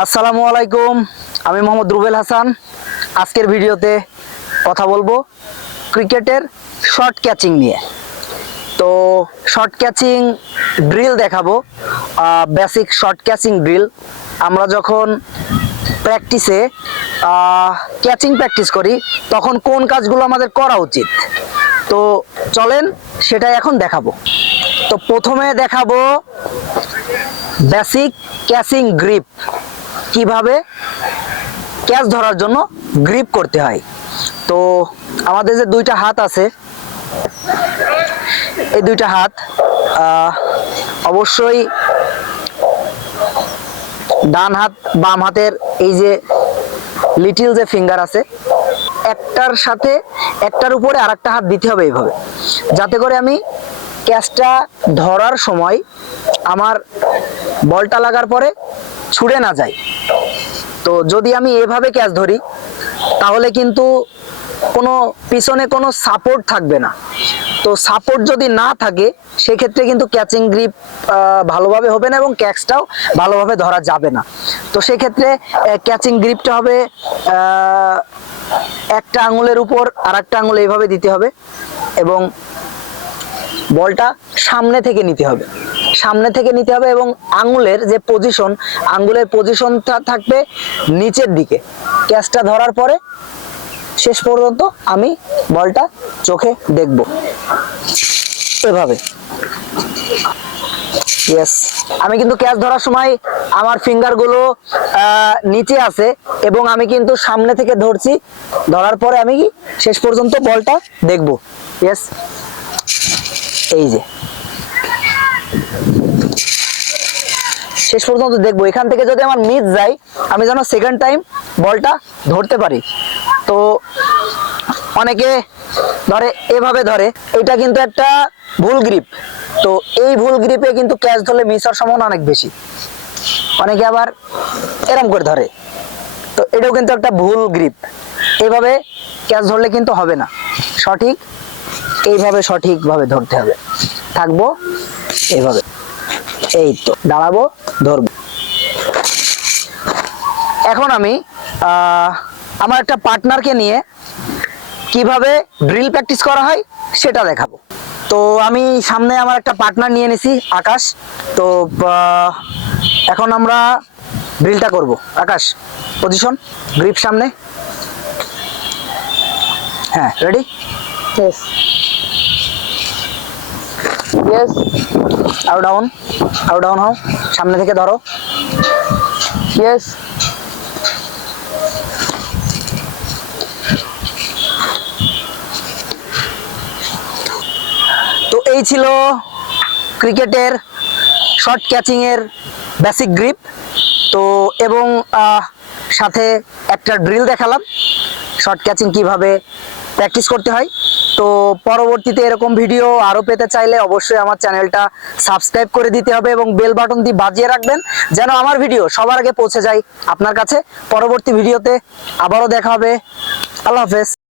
আসসালামু আলাইকুম, আমি মোহাম্মদ রুবেল হাসান। আজকের ভিডিওতে কথা বলব ক্রিকেটের শর্ট ক্যাচিং নিয়ে। তো শর্ট ক্যাচিং ড্রিল দেখাবো বেসিক শর্ট ক্যাচিং ড্রিল। আমরা যখন প্র্যাকটিসে ক্যাচিং প্র্যাকটিস করি, তখন কোন কাজগুলো আমাদের করা উচিত? তো চলেন, সেটাই এখন দেখাবো। তো প্রথমে দেখাবো বেসিক ক্যাচিং গ্রিপ। কীভাবে ক্যাচ ধরার জন্য গ্রিপ করতে হয়। তো আমাদের যে দুইটা হাত আছে, এই দুইটা হাত অবশ্যই ডান হাত, বাম হাতের এই যে লিটিল যে ফিঙ্গার আছে, একটার সাথে একটার উপরে আরেকটা হাত দিতে হবে এইভাবে। যাতে করে আমি ক্যাচটা ধরার সময় আমার বলটা লাগার পরে ছুড়ে না যায়। তো যদি আমি এভাবে ক্যাচ ধরি, তাহলে কিন্তু কোনো পিছনে কোনো সাপোর্ট থাকবে না। তো সাপোর্ট যদি না থাকে, সেক্ষেত্রে কিন্তু ক্যাচিং গ্রিপ ভালোভাবে হবে না এবং ক্যাচটাও ভালোভাবে ধরা যাবে না। তো সেক্ষেত্রে ক্যাচিং গ্রিপটা হবে একটা আঙুলের উপর আর একটা আঙুল এইভাবে দিতে হবে এবং বলটা সামনে থেকে নিতে হবে। সামনে থেকে নিতে হবে এবং আঙ্গুলের যে পজিশন আঙ্গুলের পজিশনটা থাকবে নিচের দিকে। ক্যাচটা ধরার পরে শেষ পর্যন্ত আমি বলটা চোখে দেখব। এভাবে। ইয়েস আমি কিন্তু ক্যাচ ধরার সময় আমার ফিঙ্গারগুলো নিচে আছে এবং আমি কিন্তু সামনে থেকে ধরছি। ধরার পরে আমি শেষ পর্যন্ত বলটা দেখব। ইয়েস এই যে। শেষ পর্যন্ত দেখব। এখান থেকে যদি আমার মিস যায়, আমি যেন সেকেন্ড টাইম বলটা ধরতে পারি। তো অনেকে ধরে, এভাবে ধরে। এটা কিন্তু একটা ভুল গ্রিপ তো এই ভুল গ্রিপে কিন্তু ক্যাচ ধরলে মিস হওয়ার সম্ভাবনা অনেক বেশি। অনেকে আবার এরম করে ধরে। তো এটাও কিন্তু একটা ভুল গ্রিপ এভাবে ক্যাচ ধরলে কিন্তু হবে না। সঠিক, এইভাবে সঠিকভাবে ধরতে হবে। থাকব এইভাবে এই তো দাঁড়াবো, ধরবো। এখন আমি আমার একটা পার্টনারকে নিয়ে কীভাবে ড্রিল প্র্যাকটিস করা হয় সেটা দেখাবো। তো আমি সামনে আমার একটা পার্টনার নিয়ে নিছি, আকাশ। তো এখন আমরা ড্রিলটা করব। আকাশ পজিশন গ্রিপ সামনে। হ্যাঁ রেডি Yes. আরও ডাউন আরও ডাউন হও সামনে থেকে ধরো। Yes. তো এই ছিল ক্রিকেটের শর্ট ক্যাচিংয়ের বেসিক গ্রিপ তো এবং সাথে একটা ড্রিল দেখালাম। শর্ট ক্যাচিং কীভাবে প্র্যাকটিস করতে হয়। তো পরবর্তীতে এরকম ভিডিও আরও পেতে চাইলে অবশ্যই আমার চ্যানেলটা সাবস্ক্রাইব করে দিতে হবে এবং বেল বাটন দিয়ে বাজিয়ে রাখবেন যেন আমার ভিডিও সবার আগে পৌঁছে যায় আপনার কাছে। পরবর্তী ভিডিওতে আবারও দেখা হবে। আল্লাহ হাফেজ।